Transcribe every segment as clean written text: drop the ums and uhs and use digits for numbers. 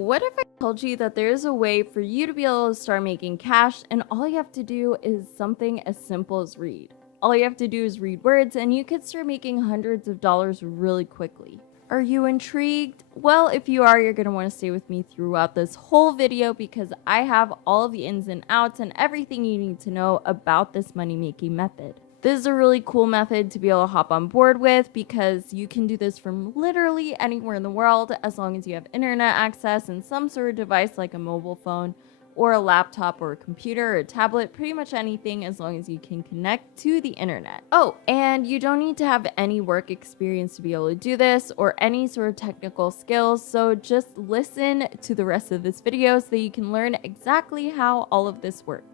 What if I told you that there is a way for you to be able to start making cash and all you have to do is something as simple as read? All you have to do is read words and you could start making hundreds of dollars really quickly. Are you intrigued? Well, if you are, you're going to want to stay with me throughout this whole video because I have all of the ins and outs and everything you need to know about this money making method. This is a really cool method to be able to hop on board with because you can do this from literally anywhere in the world as long as you have internet access and some sort of device like a mobile phone or a laptop or a computer or a tablet, pretty much anything as long as you can connect to the internet. Oh, and you don't need to have any work experience to be able to do this or any sort of technical skills, so just listen to the rest of this video so that you can learn exactly how all of this works.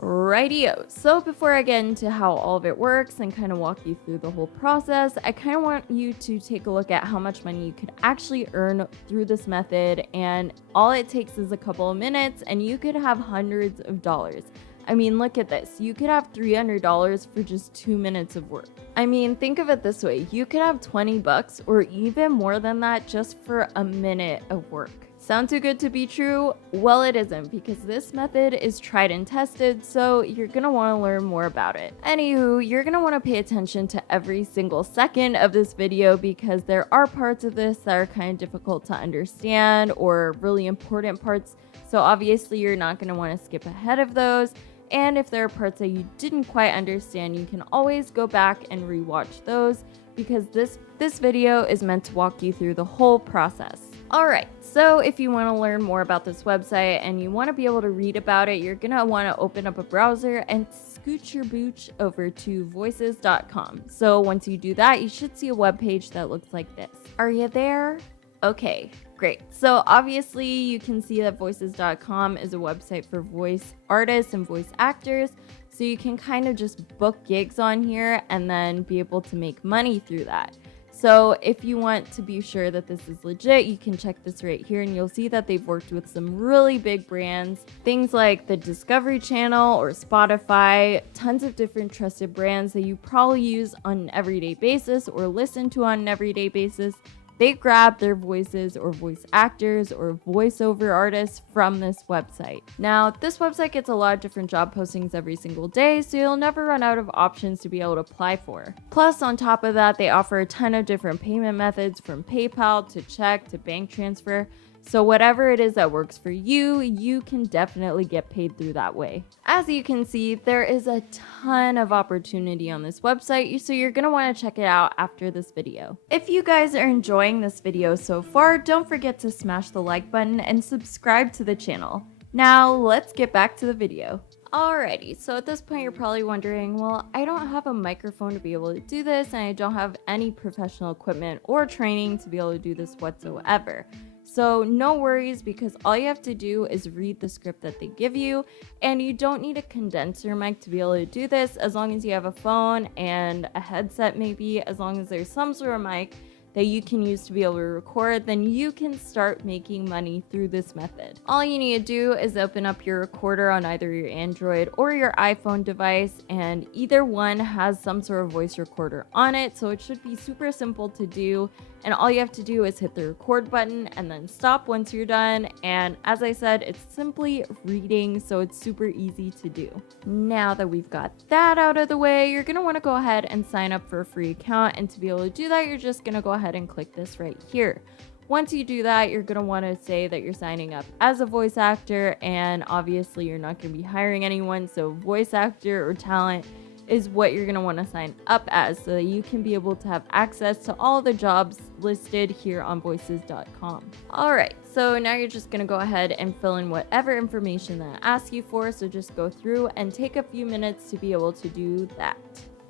Rightio. So before I get into how all of it works and kind of walk you through the whole process, I kind of want you to take a look at how much money you could actually earn through this method. And all it takes is a couple of minutes and you could have hundreds of dollars. I mean, look at this. You could have $300 for just 2 minutes of work. I mean, think of it this way. You could have 20 bucks or even more than that just for a minute of work. Sound too good to be true? Well, it isn't because this method is tried and tested, so you're gonna want to learn more about it. Anywho, you're gonna want to pay attention to every single second of this video because there are parts of this that are kind of difficult to understand or really important parts, so obviously you're not gonna want to skip ahead of those. And if there are parts that you didn't quite understand, you can always go back and rewatch those because this video is meant to walk you through the whole process. Alright, so if you want to learn more about this website and you want to be able to read about it, you're going to want to open up a browser and scoot your booch over to voices.com. So once you do that, you should see a web page that looks like this. Are you there? Okay, great. So obviously you can see that voices.com is a website for voice artists and voice actors. So you can kind of just book gigs on here and then be able to make money through that. So if you want to be sure that this is legit, you can check this right here and you'll see that they've worked with some really big brands, things like the Discovery Channel or Spotify, tons of different trusted brands that you probably use on an everyday basis or listen to on an everyday basis. They grab their voices or voice actors or voiceover artists from this website. Now, this website gets a lot of different job postings every single day, so you'll never run out of options to be able to apply for. Plus, on top of that, they offer a ton of different payment methods from PayPal to check to bank transfer. So whatever it is that works for you, you can definitely get paid through that way. As you can see, there is a ton of opportunity on this website, so you're gonna wanna check it out after this video. If you guys are enjoying this video so far, don't forget to smash the like button and subscribe to the channel. Now, let's get back to the video. Alrighty, so at this point you're probably wondering, well, I don't have a microphone to be able to do this, and I don't have any professional equipment or training to be able to do this whatsoever. So no worries because all you have to do is read the script that they give you and you don't need a condenser mic to be able to do this as long as you have a phone and a headset maybe, as long as there's some sort of mic that you can use to be able to record, then you can start making money through this method. All you need to do is open up your recorder on either your Android or your iPhone device, and either one has some sort of voice recorder on it, so it should be super simple to do. And all you have to do is hit the record button and then stop once you're done. And as I said, it's simply reading, so it's super easy to do. Now that we've got that out of the way, you're gonna wanna go ahead and sign up for a free account. And to be able to do that, you're just gonna go ahead and click this right here. Once you do that, you're gonna wanna say that you're signing up as a voice actor, and obviously you're not gonna be hiring anyone, so voice actor or talent is what you're going to want to sign up as so that you can be able to have access to all the jobs listed here on voices.com. Alright, so now you're just going to go ahead and fill in whatever information that it asks you for, so just go through and take a few minutes to be able to do that.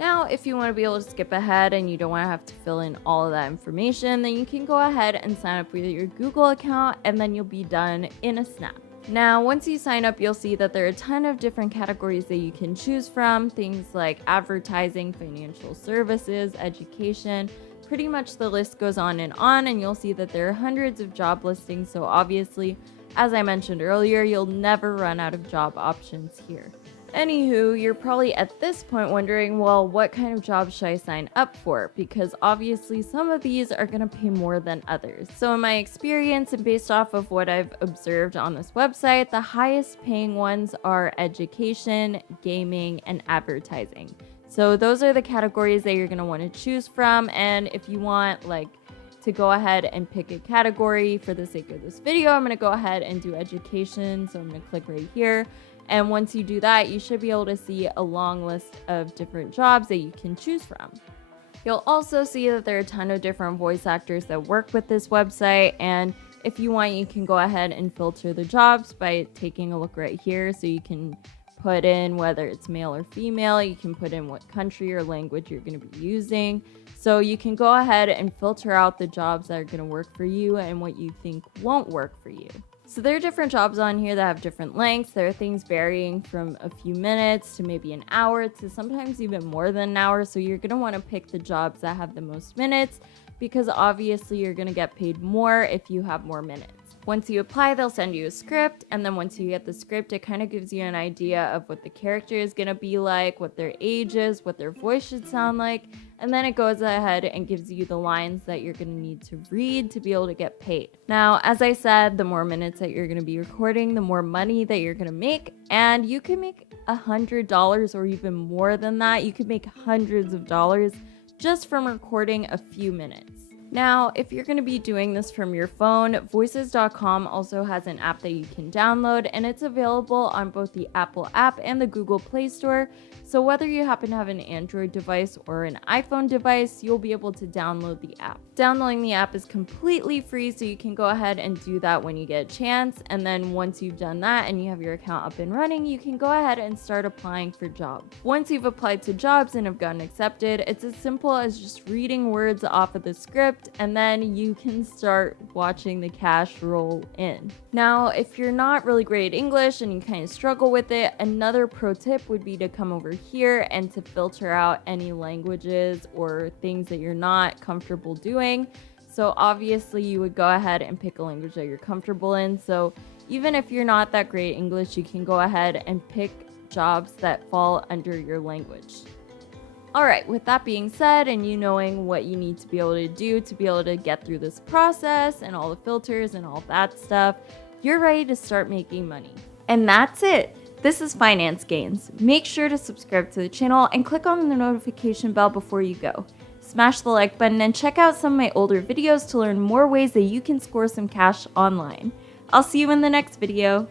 Now, if you want to be able to skip ahead and you don't want to have to fill in all of that information, then you can go ahead and sign up with your Google account and then you'll be done in a snap. Now, once you sign up, you'll see that there are a ton of different categories that you can choose from. Things like advertising, financial services, education. Pretty much the list goes on, and you'll see that there are hundreds of job listings. So obviously, as I mentioned earlier, you'll never run out of job options here. Anywho, you're probably at this point wondering, well, what kind of job should I sign up for? Because obviously some of these are going to pay more than others. So in my experience and based off of what I've observed on this website, the highest paying ones are education, gaming, and advertising. So those are the categories that you're going to want to choose from. And if you want to go ahead and pick a category for the sake of this video, I'm going to go ahead and do education. So I'm going to click right here. And once you do that, you should be able to see a long list of different jobs that you can choose from. You'll also see that there are a ton of different voice actors that work with this website. And if you want, you can go ahead and filter the jobs by taking a look right here. So you can put in whether it's male or female. You can put in what country or language you're going to be using. So you can go ahead and filter out the jobs that are going to work for you and what you think won't work for you. So there are different jobs on here that have different lengths. There are things varying from a few minutes to maybe an hour to sometimes even more than an hour. So you're going to want to pick the jobs that have the most minutes because obviously you're going to get paid more if you have more minutes. Once you apply, they'll send you a script, and then once you get the script, it kind of gives you an idea of what the character is going to be like, what their age is, what their voice should sound like, and then it goes ahead and gives you the lines that you're going to need to read to be able to get paid. Now, as I said, the more minutes that you're going to be recording, the more money that you're going to make, and you can make $100 or even more than that. You could make hundreds of dollars just from recording a few minutes. Now, if you're going to be doing this from your phone, Voices.com also has an app that you can download, and it's available on both the Apple app and the Google Play Store. So whether you happen to have an Android device or an iPhone device, you'll be able to download the app. Downloading the app is completely free, so you can go ahead and do that when you get a chance. And then once you've done that and you have your account up and running, you can go ahead and start applying for jobs. Once you've applied to jobs and have gotten accepted, it's as simple as just reading words off of the script, and then you can start watching the cash roll in. Now, if you're not really great at English and you kind of struggle with it, another pro tip would be to come over here and to filter out any languages or things that you're not comfortable doing. So obviously you would go ahead and pick a language that you're comfortable in. So even if you're not that great at English, you can go ahead and pick jobs that fall under your language. Alright, with that being said, and you knowing what you need to be able to do to be able to get through this process and all the filters and all that stuff, you're ready to start making money. And that's it! This is Finance Gains. Make sure to subscribe to the channel and click on the notification bell before you go. Smash the like button and check out some of my older videos to learn more ways that you can score some cash online. I'll see you in the next video.